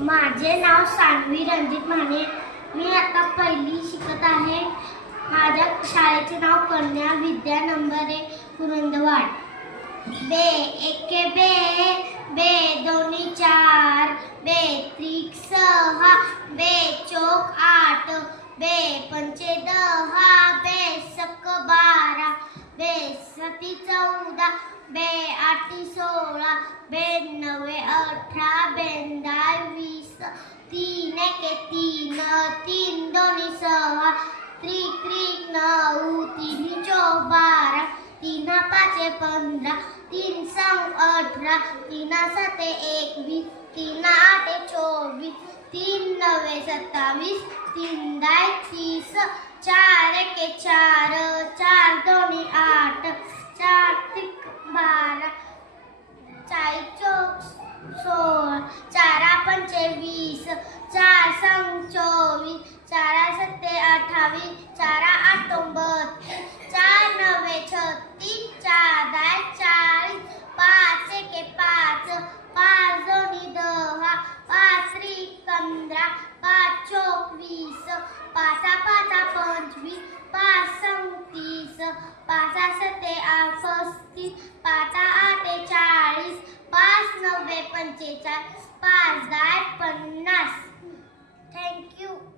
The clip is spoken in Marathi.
माझे नाव सान्वी रणजित माने. मी आता पहिली शिकत आहे. माझ्या शाळेचे नाव कन्या विद्या नंबर 1 कुरुंदवाड. बे एके बे, बे दोन्ही 4, बे त्रिक 6, बे चौक 8, बे पंचे 10, बे सक 12, बे सती 14, बे आठी 16, बे नवे 18, बे 20, 3 एके 3, 3 दोन्ही 6, त्रिक त्रिक 9, 3 चौक 12, 3 पाचे 15, 3 संग 18, 3 साते 21, 3 आठे 24, 3 नवे 27, 3 दाय 30, 4 एके 4, 4 दोन्ही 8, 4 त्रिक 12, 4 चौक 16, 4 पंचे 20, 4 संग 24, 4 सत्ते 28, 4 आठ 32, 4 नवे 36, 4 दाय 40, 5 एके 5, 5 दोन्ही 10, 5 त्रिक 15, 5 चौक 20, 5 पाचा 25, 5 संग 30, 5 सत्ते 35, 5 आठे 40, 5 नवे 45, 5 दाय 50. थँक्यू.